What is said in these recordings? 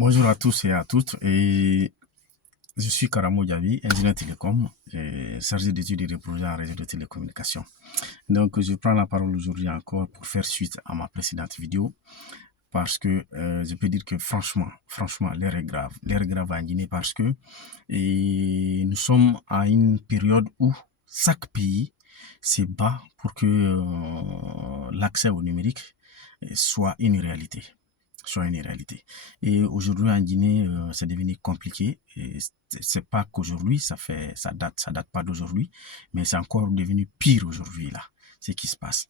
Bonjour à tous et à toutes. Et je suis Karamo Diaby, ingénieur télécom, chargé d'études et de projets en réseau de télécommunications. Donc, je prends la parole aujourd'hui encore pour faire suite à ma précédente vidéo parce que je peux dire que franchement, l'heure est grave. L'heure est grave à Guinée parce que nous sommes à une période où chaque pays se bat pour que l'accès au numérique soit une réalité. Et aujourd'hui en Guinée, c'est devenu compliqué. Et c'est pas qu'aujourd'hui, ça date pas d'aujourd'hui, mais c'est encore devenu pire aujourd'hui là, ce qui se passe.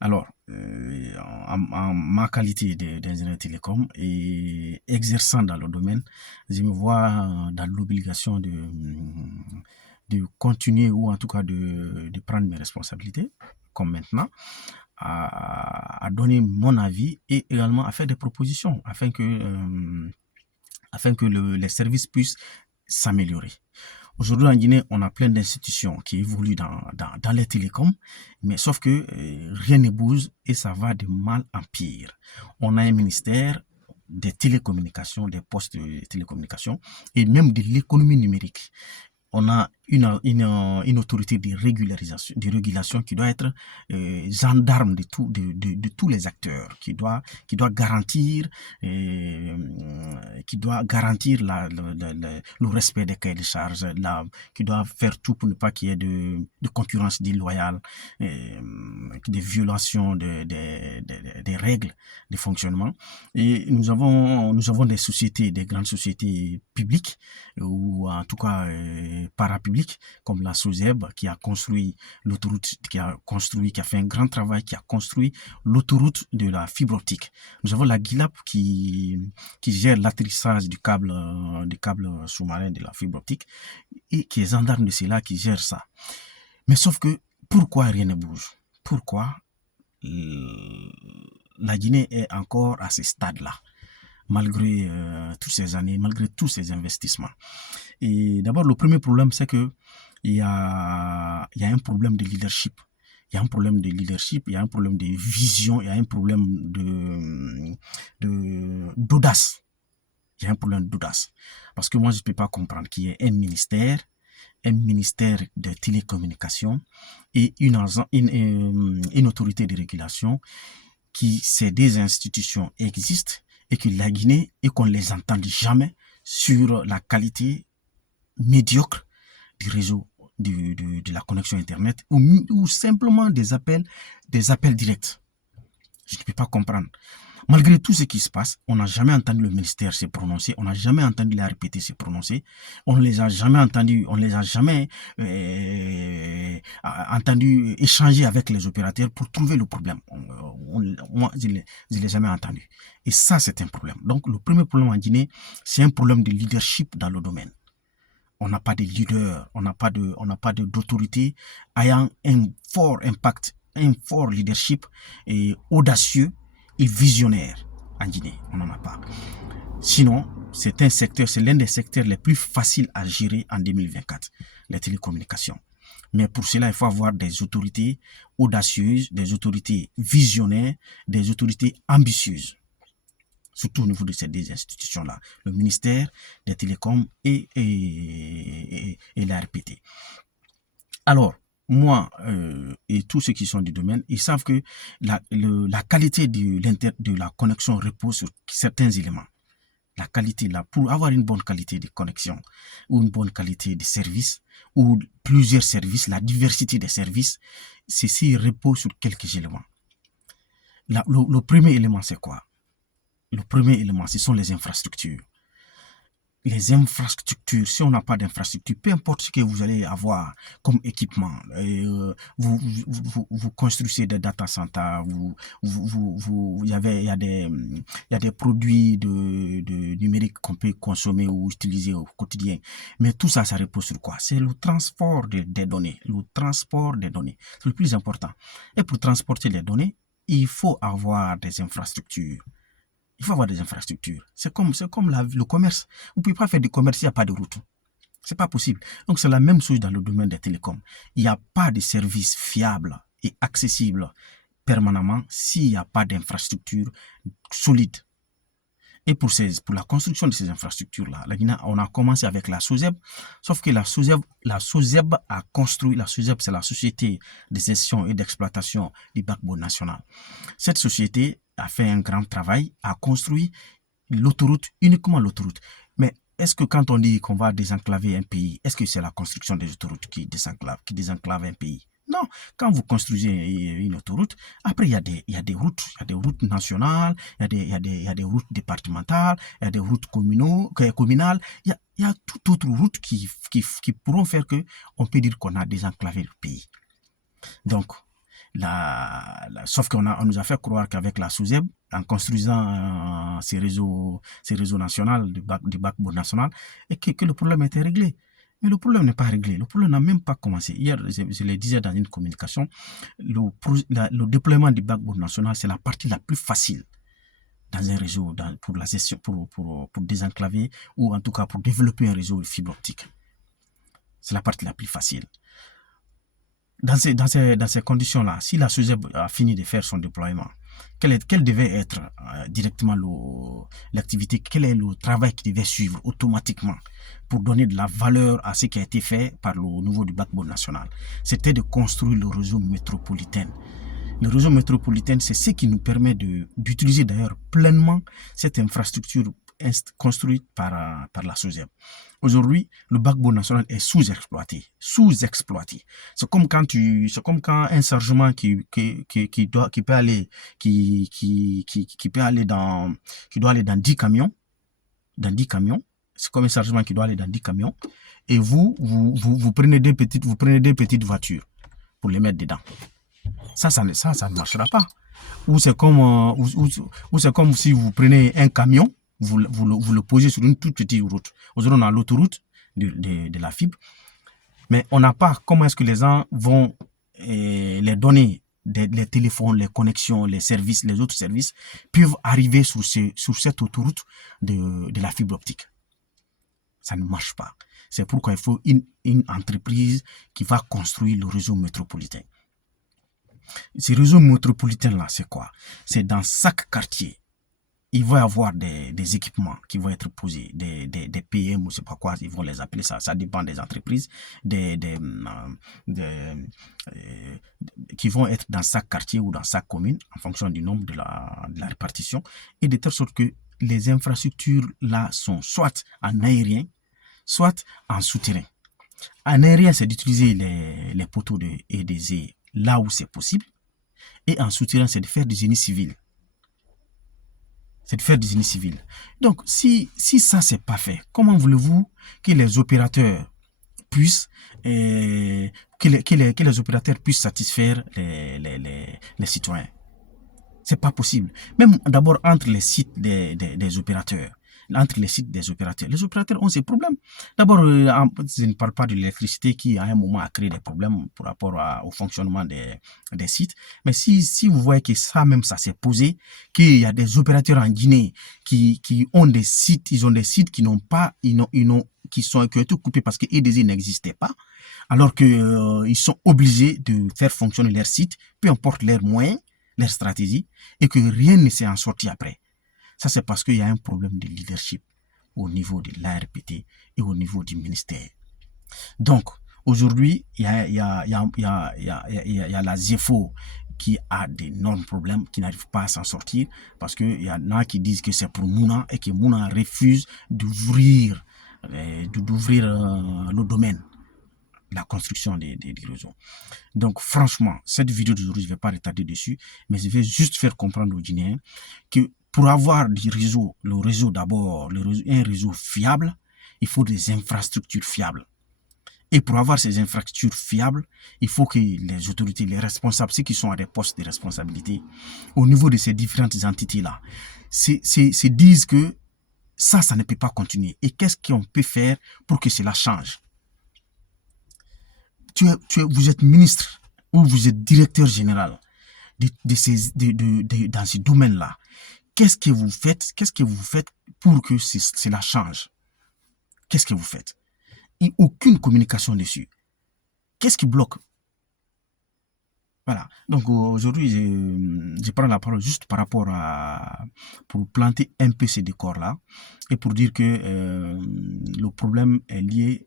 Alors, en ma qualité d'ingénieur télécom et exerçant dans le domaine, je me vois dans l'obligation de continuer ou en tout cas de prendre mes responsabilités, comme maintenant, à donner mon avis et également à faire des propositions afin que les services puissent s'améliorer. Aujourd'hui en Guinée, on a plein d'institutions qui évoluent dans les télécoms, mais sauf que rien ne bouge et ça va de mal en pire. On a un ministère des télécommunications, des postes de télécommunications et même de l'économie numérique. On a une autorité de régulation qui doit être gendarme de tous les acteurs, qui doit garantir, le respect des cahiers de charges, qui doit faire tout pour ne pas qu'il y ait de concurrence déloyale, des violations des règles de fonctionnement. Et nous avons des sociétés, des grandes sociétés publiques, ou en tout cas parapubliques, comme la SOSEB qui a construit l'autoroute, qui a fait un grand travail, qui a construit l'autoroute de la fibre optique. Nous avons la GILAP qui gère l'atterrissage du câble sous-marin de la fibre optique et qui est gendarme de cela, qui gère ça. Mais sauf que, pourquoi rien ne bouge? Pourquoi la Guinée est encore à ce stade-là, malgré toutes ces années, malgré tous ces investissements? Et d'abord, le premier problème, c'est que il y a un problème de leadership. Il y a un problème de leadership, il y a un problème de vision, il y a un problème d'audace. Il y a un problème d'audace. Parce que moi, je ne peux pas comprendre qu'il y ait un ministère de télécommunications et une autorité de régulation, ces deux institutions existent et que la Guinée, et qu'on ne les entende jamais sur la qualité médiocre du réseau de la connexion Internet ou simplement des appels directs. Je ne peux pas comprendre. Malgré tout ce qui se passe, on n'a jamais entendu le ministère se prononcer, on n'a jamais entendu la RPT se prononcer, on ne les a jamais entendus, on ne les a jamais entendus échanger avec les opérateurs pour trouver le problème. Moi, je ne l'ai jamais entendu. Et ça, c'est un problème. Donc, le premier problème en Guinée, c'est un problème de leadership dans le domaine. On n'a pas de leader, on n'a pas d'autorité ayant un fort impact, un fort leadership et audacieux et visionnaire en Guinée. On n'en a pas. Sinon, c'est l'un des secteurs les plus faciles à gérer en 2024, les télécommunications. Mais pour cela, il faut avoir des autorités audacieuses, des autorités visionnaires, des autorités ambitieuses. Surtout au niveau de ces deux institutions-là, le ministère des Télécoms et la RPT. Alors, moi et tous ceux qui sont du domaine, ils savent que la qualité de la connexion repose sur certains éléments. La qualité, pour avoir une bonne qualité de connexion ou une bonne qualité de service ou plusieurs services, la diversité des services, ceci repose sur quelques éléments. Le premier élément, c'est quoi? Le premier élément, ce sont les infrastructures. Les infrastructures, si on n'a pas d'infrastructure, peu importe ce que vous allez avoir comme équipement, vous construisez des data centers, il y a des produits de numérique qu'on peut consommer ou utiliser au quotidien. Mais tout ça, ça repose sur quoi? C'est le transport des données. Le transport des données, c'est le plus important. Et pour transporter les données, il faut avoir des infrastructures. Il faut avoir des infrastructures. C'est comme le commerce. Vous ne pouvez pas faire du commerce s'il n'y a pas de route. C'est pas possible. Donc c'est la même chose dans le domaine des télécoms. Il n'y a pas de service fiable et accessible permanemment s'il n'y a pas d'infrastructure solide. Et pour la construction de ces infrastructures-là, la Guinée, on a commencé avec la SOSEB, sauf que la SOSEB a construit, la SOSEB, c'est la Société de gestion et d'exploitation du backbone national. Cette société a fait un grand travail, a construit l'autoroute, uniquement l'autoroute. Mais est-ce que quand on dit qu'on va désenclaver un pays, est-ce que c'est la construction des autoroutes qui désenclave un pays? Non, quand vous construisez une autoroute, après il y a des routes nationales, il y a des routes départementales, il y a des routes communales, il y a toute autre route qui pourront faire que on peut dire qu'on a désenclavé le pays. Donc, sauf qu'on nous a fait croire qu'avec la SOSEB, en construisant ces réseaux nationaux, du backbone national, et que le problème était réglé. Mais le problème n'est pas réglé. Le problème n'a même pas commencé. Hier, je le disais dans une communication, le déploiement du backbone national, c'est la partie la plus facile dans un réseau pour la gestion, pour désenclaver ou en tout cas pour développer un réseau de fibre optique. C'est la partie la plus facile. Dans ces conditions-là, si la SOSEB a fini de faire son déploiement, quelle devait être directement l'activité, quel est le travail qui devait suivre automatiquement pour donner de la valeur à ce qui a été fait par le niveau du backbone national? C'était de construire le réseau métropolitain. Le réseau métropolitain, c'est ce qui nous permet d'utiliser d'ailleurs pleinement cette infrastructure construite par la SOSEB. Aujourd'hui, le backbone national est sous-exploité. C'est comme quand un chargement qui doit aller dans 10 camions, c'est comme un chargement qui doit aller dans 10 camions, et vous prenez deux petites voitures pour les mettre dedans. Ça ne marchera pas. Ou c'est comme si vous prenez un camion, vous le posez sur une toute petite route. Aujourd'hui, on a l'autoroute de la fibre, mais on n'a pas comment est-ce que les gens vont les données, les téléphones, les connexions, les services, les autres services peuvent arriver sur cette autoroute de la fibre optique. Ça ne marche pas. C'est pourquoi il faut une entreprise qui va construire le réseau métropolitain. Ce réseau métropolitain-là, c'est quoi? C'est dans chaque quartier. Il va y avoir des équipements qui vont être posés, des PM ou je ne sais pas quoi, ils vont les appeler ça. Ça dépend des entreprises, qui vont être dans chaque quartier ou dans chaque commune en fonction du nombre de la répartition, et de telle sorte que les infrastructures là sont soit en aérien, soit en souterrain. En aérien, c'est d'utiliser les poteaux et des ais là où c'est possible, et en souterrain, c'est de faire du génie civil. Donc, si ça, c'est pas fait, comment voulez-vous que les opérateurs puissent satisfaire les citoyens? C'est pas possible. Même d'abord entre les sites des opérateurs. Les opérateurs ont ces problèmes. D'abord, je ne parle pas de l'électricité qui, à un moment, a créé des problèmes par rapport au fonctionnement des sites. Mais si vous voyez que ça s'est posé, qu'il y a des opérateurs en Guinée qui ont des sites, ils ont des sites qui ont été coupés parce que EDZ n'existait pas, alors qu'ils sont obligés de faire fonctionner leur site, peu importe leurs moyens, leur stratégie, et que rien ne s'est en sorti après. Ça, c'est parce qu'il y a un problème de leadership au niveau de l'ARPT et au niveau du ministère. Donc, aujourd'hui, il y a la ZEFO qui a d'énormes problèmes, qui n'arrive pas à s'en sortir, parce qu'il y en a qui disent que c'est pour Mouna et que Mouna refuse d'ouvrir le domaine, la construction des réseaux. Donc, franchement, cette vidéo d'aujourd'hui, je ne vais pas retarder dessus, mais je vais juste faire comprendre aux Guinéens que pour avoir du réseau, d'abord, un réseau fiable, il faut des infrastructures fiables. Et pour avoir ces infrastructures fiables, il faut que les autorités, les responsables, ceux qui sont à des postes de responsabilité, au niveau de ces différentes entités-là, se disent que ça ne peut pas continuer. Et qu'est-ce qu'on peut faire pour que cela change? Vous êtes ministre ou vous êtes directeur général dans ces domaines-là. Qu'est-ce que vous faites pour que cela change? Qu'est-ce que vous faites? Il n'y a aucune communication dessus. Qu'est-ce qui bloque? Voilà. Donc aujourd'hui, je prends la parole juste par rapport pour planter un peu ces décors-là et pour dire que le problème est lié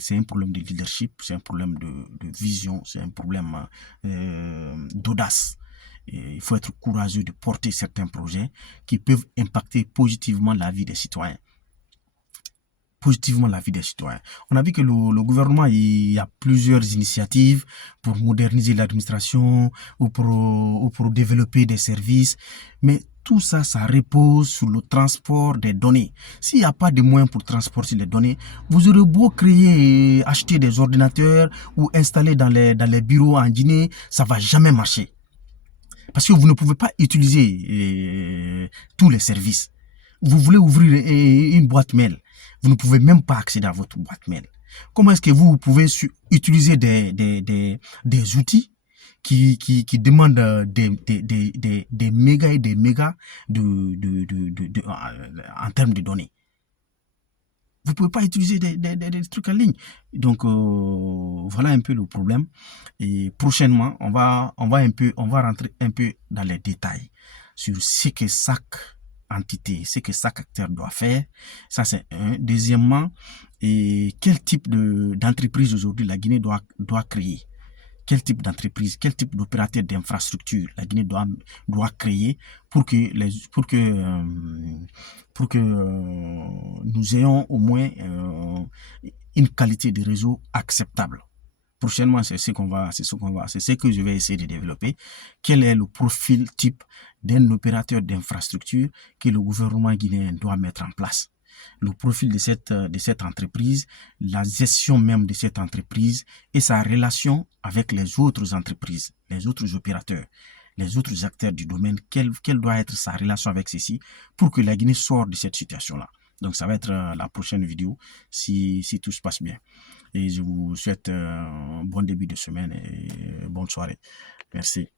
c'est un problème de leadership, c'est un problème de vision, c'est un problème d'audace. Et il faut être courageux de porter certains projets qui peuvent impacter positivement la vie des citoyens. Positivement la vie des citoyens. On a vu que le gouvernement, il y a plusieurs initiatives pour moderniser l'administration ou pour développer des services, mais tout ça, ça repose sur le transport des données. S'il n'y a pas de moyens pour transporter les données, vous aurez beau créer, acheter des ordinateurs ou installer dans les bureaux en Guinée, ça va jamais marcher. Parce que vous ne pouvez pas utiliser tous les services. Vous voulez ouvrir une boîte mail. Vous ne pouvez même pas accéder à votre boîte mail. Comment est-ce que vous pouvez utiliser des outils qui demandent des mégas et des mégas en termes de données? Vous ne pouvez pas utiliser des trucs en ligne. Donc, voilà un peu le problème. Et prochainement, on va rentrer un peu dans les détails sur ce que chaque entité, ce que chaque acteur doit faire. Ça, c'est un. Deuxièmement, et quel type d'entreprise aujourd'hui la Guinée doit créer? Quel type d'entreprise, quel type d'opérateur d'infrastructure la Guinée doit créer pour que nous ayons au moins une qualité de réseau acceptable. Prochainement, c'est ce que je vais essayer de développer. Quel est le profil type d'un opérateur d'infrastructure que le gouvernement guinéen doit mettre en place? Le profil de cette entreprise, la gestion même de cette entreprise et sa relation avec les autres entreprises, les autres opérateurs, les autres acteurs du domaine, quelle doit être sa relation avec ceci pour que la Guinée sorte de cette situation-là. Donc ça va être la prochaine vidéo si tout se passe bien. Et je vous souhaite un bon début de semaine et bonne soirée. Merci.